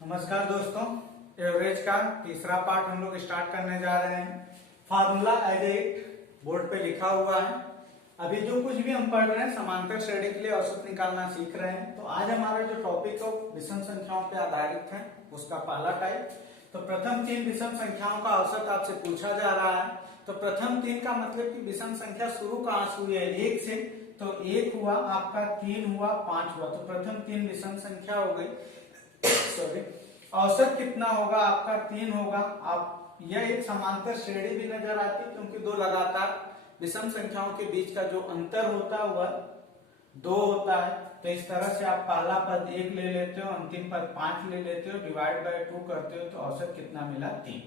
नमस्कार दोस्तों, एवरेज का तीसरा पार्ट हम लोग स्टार्ट करने जा रहे हैं। फार्मूला एज इट बोर्ड पे लिखा हुआ है। अभी जो कुछ भी हम पढ़ रहे हैं समांतर श्रेणी के लिए औसत निकालना सीख रहे हैं। तो आज हमारा जो टॉपिक है विषम संख्याओं पे आधारित है, उसका पहला टाइप। तो प्रथम तीन विषम संख्याओं का औसत आपसे पूछा जा रहा है। तो प्रथम तीन का मतलब कि विषम संख्या शुरू कहां से हुई है, एक से। तो एक हुआ आपका, तीन हुआ, पांच हुआ। तो प्रथम तीन विषम संख्या हो गई। सॉरी, औसत कितना होगा आपका, तीन होगा। आप यह एक समांतर श्रेणी भी नजर आती है क्योंकि दो लगातार विषम संख्याओं के बीच का जो अंतर होता है वह दो होता है। तो इस तरह से आप पहला पद एक ले लेते हो, अंतिम पद पांच ले लेते हो, डिवाइड बाय 2 करते हो, तो औसत कितना मिला, 3।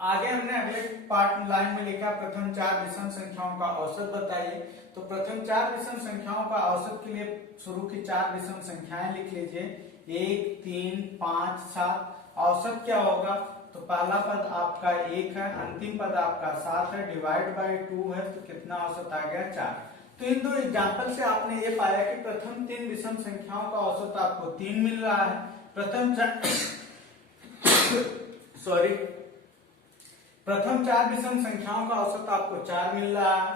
आगे हमने अगले पार्ट लाइन में लिखा प्रथम चार विषम संख्याओं का औसत बताइए। तो प्रथम चार विषम संख्याओं का औसत के लिए शुरू की चार विषम संख्याएं लिख लीजिए, 1, 3, 5, 7। औसत क्या होगा, तो पहला पद आपका 1 है, अंतिम पद आपका 7 है, डिवाइड बाय 2 है, तो कितना औसत आ गया, 4। तो इन दो एग्जाम्पल से आपने ये पाया कि प्रथम तीन विषम संख्याओं का औसत आपको 3 मिल रहा है। प्रथम चार विषम संख्याओं का औसत आपको 4 मिल रहा है।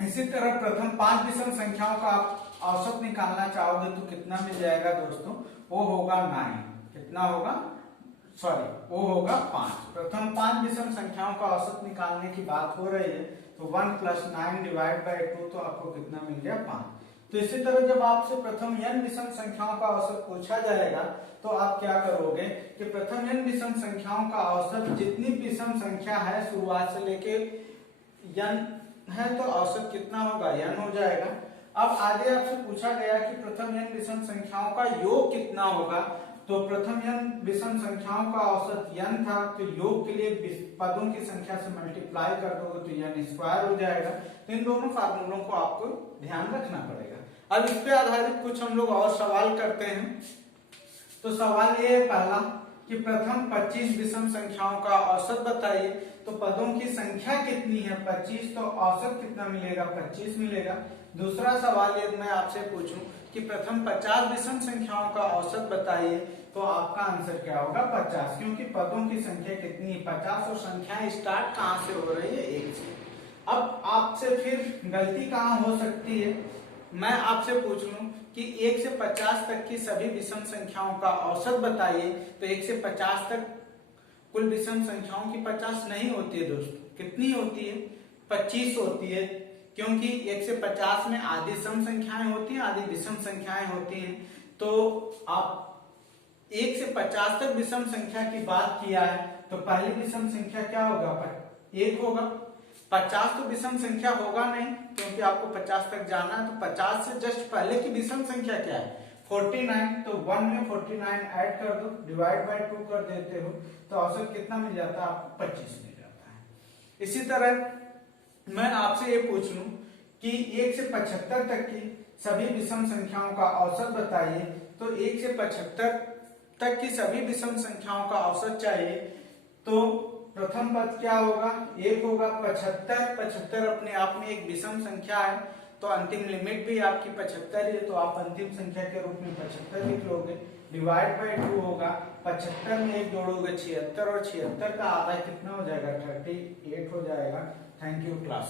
इसी तरह प्रथम पांच विषम संख्याओं का आप औसत निकालना चाहोगे तो कितना मिल जाएगा दोस्तों, वो होगा 9। कितना होगा, वो होगा 5। प्रथम पांच विषम संख्याओं का औसत निकालने की बात हो रही है, तो 1 + 9 डिवाइड बाय 2, तो आपको कितना मिल गया, 5। तो इसी तरह जब आपसे प्रथम n विषम संख्याओं का औसत पूछा जाएगा तो आप क्या करोगे कि प्रथम n विषम संख्याओं का औसत, जितनी विषम संख्या है शुरुआत से लेके n है, तो औसत कितना होगा, n हो जाएगा। अब आगे आपसे पूछा गया कि प्रथम n विषम संख्याओं का योग कितना होगा। तो प्रथम n विषम संख्याओं का औसत n था, तो योग के लिए पदों की संख्या से मल्टीप्लाई कर दोगे तो n² हो जाएगा। तो इन दोनों फार्मूलों को आपको ध्यान रखना पड़ेगा। अब इस पे आधारित कुछ हम लोग और सवाल करते हैं। तो सवाल ये है पहला कि प्रथम 25 विषम संख्याओं का औसत बताइए। तो पदों की संख्या कितनी है, 25, तो औसत कितना मिलेगा, 25 मिलेगा। दूसरा सवाल यदि मैं आपसे पूछूं कि प्रथम 50 विषम संख्याओं का औसत बताइए, तो आपका आंसर क्या होगा, 50, क्योंकि पदों की संख्या कितनी है, 50, और संख्याएं स्टार्ट कहां से हो रही है, 1 से। अब आपसे फिर गलती कहां हो सकती है, मैं आपसे पूछ लूं कि 1 से 50 तक की सभी विषम संख्याओं का औसत बताइए। तो 1 से 50 तक कुल विषम संख्याओं की 50 नहीं होती है दोस्तों, कितनी होती है, 25 होती है। क्योंकि 1 से 50 में आधी सम संख्याएं होती हैं, आधी विषम संख्याएं होती हैं। तो आप 1 से 50 तक विषम संख्या की बात किया है, तो पहली विषम संख्या क्या होगा, 1 होगा। 50 तो विषम संख्या होगा नहीं, क्योंकि आपको 50 तक जाना है। तो 50 से जस्ट पहले की विषम संख्या क्या है, 49। तो 1 में 49 ऐड कर दो, डिवाइड बाय 2 कर देते हो, तो औसत कितना मिल जाता है आपको, 25 मिल जाता है। इसी तरह मैं आपसे ये पूछ लूं कि 1 से 75 तक की सभी विषम संख्याओं का औसत बताइए। तो 1 से 75 तक की सभी विषम संख्याओं का औसत चाहिए। तो प्रथम पद क्या होगा, 1 होगा। 75 अपने आप में एक विषम संख्या है, तो अंतिम लिमिट भी आपकी 75 है, तो आप अंतिम संख्या के रूप में 75 लिख लोगे। डिवाइड बाय 2 होगा, 75 में 1 जोड़ोगे 76, और 76 का आधा कितना हो जाएगा, 38 हो जाएगा। Thank you class.